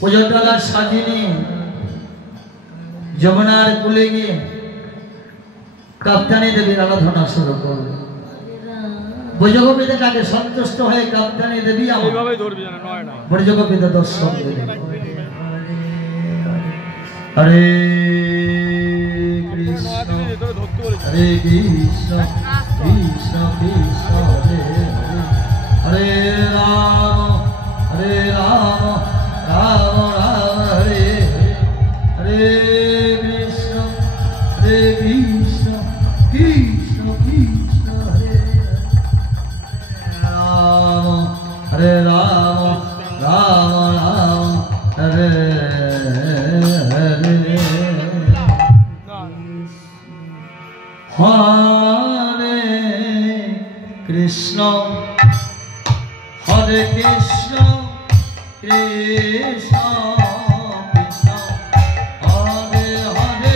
পুজোটা সাজিয়ে যমুনার কুলে গিয়ে কাপ্তানি দেবীর আরাধনা শুরু করবে। ব্রজগোপীদেরকে সন্তুষ্ট হয়ে কাপ্তানি দেবী এইভাবে ধরবি না, নয় না ব্রজগোপীদের দর্শন দেবে। হরে কৃষ্ণ হরে কৃষ্ণ কৃষ্ণ কৃষ্ণ হরে হরে, হরে রাম হরে রাম রাম রাম হরে হরে, হরে কৃষ্ণ কৃষ্ণ কৃষ্ণ হরে রাম, হরে রাম রাম রাম হরে হরে, হরে কৃষ্ণ হরে কৃষ্ণ কৃষ্ণ কৃষ্ণ হরে হরে,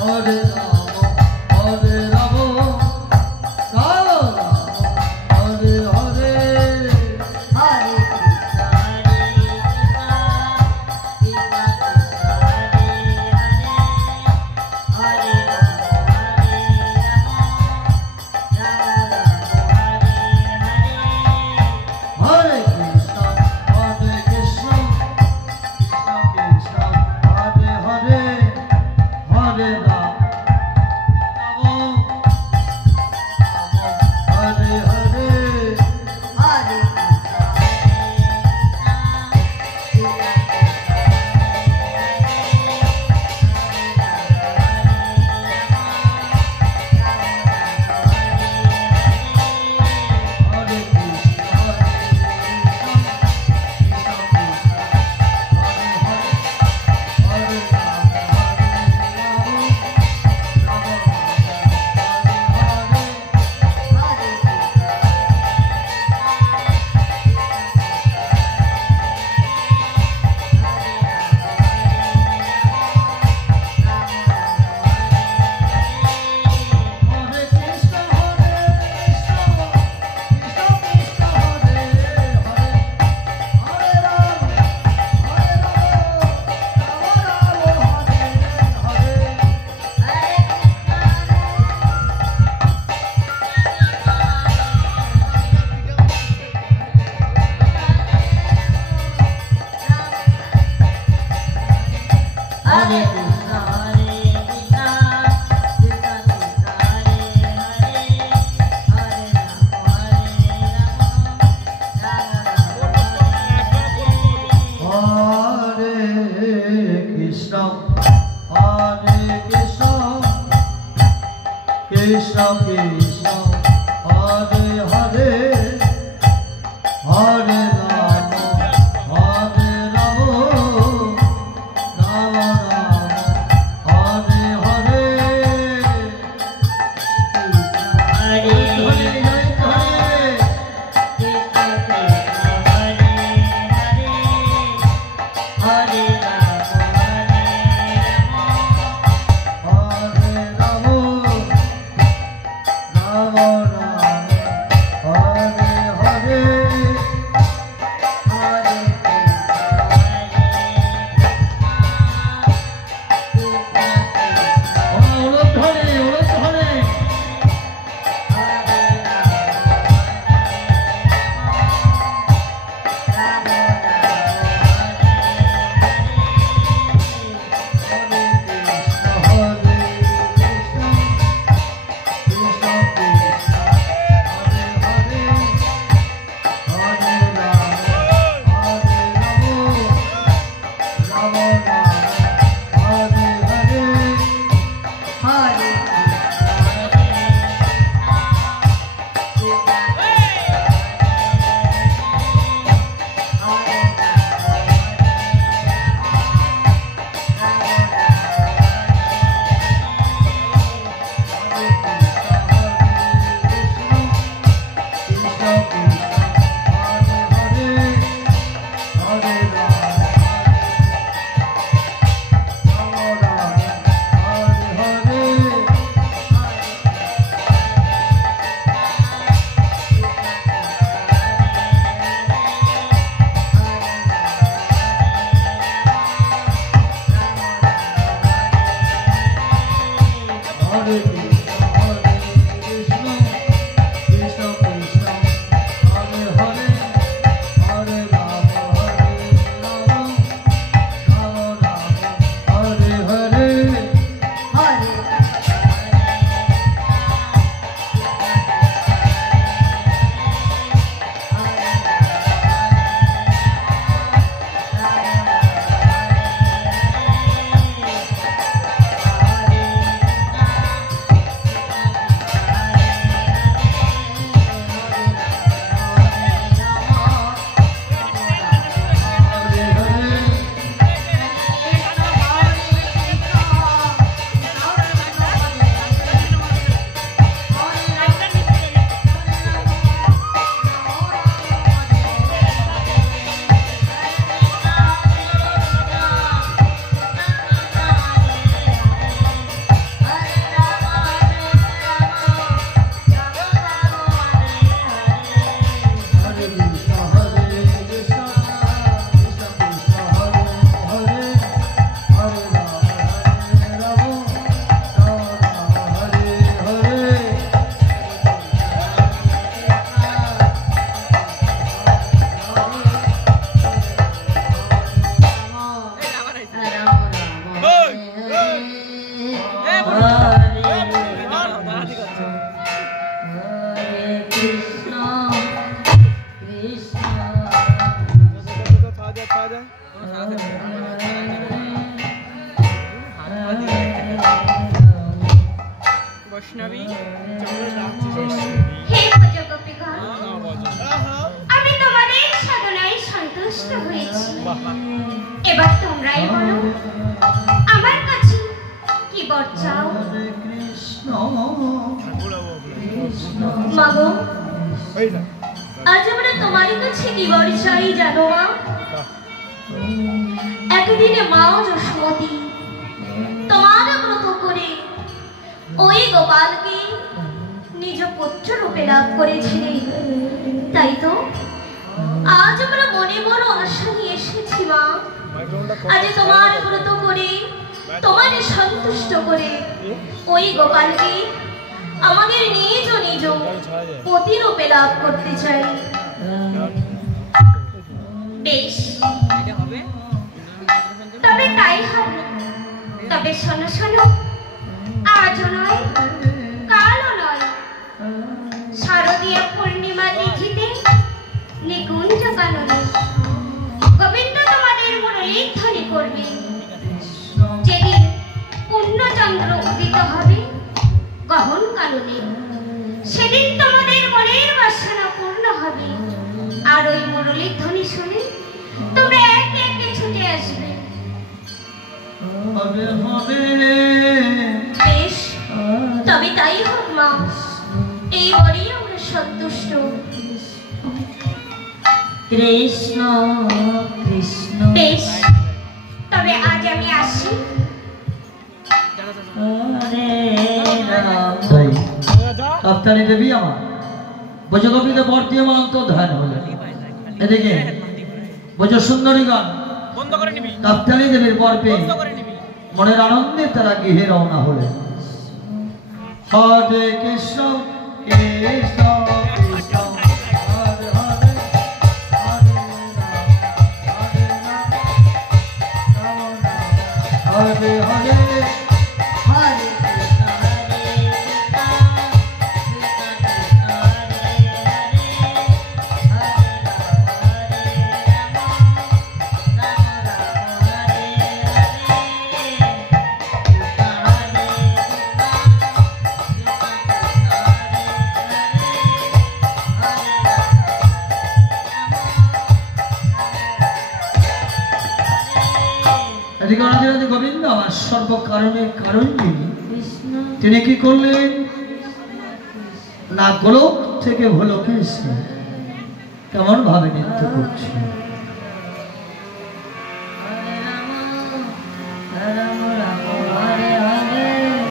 হরে রাম হরে রাম রাম রাম হরে হরে, হরে Krishna Krishna Hare Hare Hare Rama Hare Rama Rama Rama Hare Hare Hare গহন কাননে। সেদিন তোমাদের মনের বাসনা পূর্ণ হবে, আর ওই মুরলীর ধ্বনি শুনে তোমরা একে একে ছুটে আসবে। বেশ, তবে তাই হোক মা, এই বরেই আমরা সন্তুষ্ট। কৃষ্ণ কৃষ্ণ। বেশ, তবে আজ আমি আসি। কাপ্তানি দেবী আমার বজগোপীতে বর্তী আমার অন্তর্ধান হলো। এদিকে বজ সুন্দরী গান কাপ্তানি দেবীর বর পেয়ে মনের আনন্দে তারা গৃহে রওনা হলেন। হরে কৃষ্ণ কৃষ্ণ কৃষ্ণ হরে হরে হরে রাম হরে হরে হরে কৃষ্ণ হরে কৃষ্ণ কৃষ্ণ কৃষ্ণ হরে হরে গোবিন্দ আমার সর্বকারণের কারণ তিনি কি করলেন না গোলক থেকে ভোলকে এসে কেমন ভাবে নৃত্য করছে।